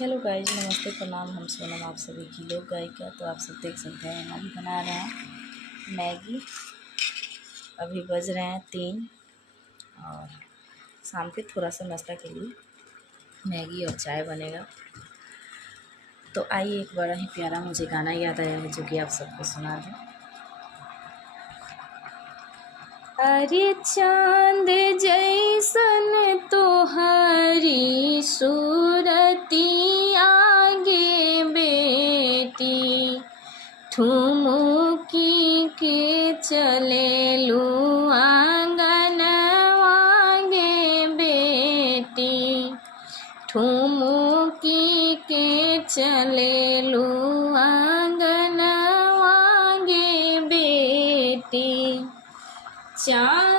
Hello guys, नमस्ते, प्रणाम। हम सोनम आप सभी की लोक गायिका। तो आप सब देख सकते हैं हम बना रहे हैं मैगी। अभी बज रहे हैं 3 और शाम के थोड़ा सा नाश्ता के लिए मैगी और चाय बनेगा। तो आइए, एक बड़ा ही प्यारा मुझे गाना याद आया है जो कि आप सबको सुना दूँ। अरे चांद जैसन तोहरी सूरती आगे बेटी, ठुमुकी के चले लू आंगन आगे बेटी, ठुमुकी के चले लू आंगन आगे बेटी। चांद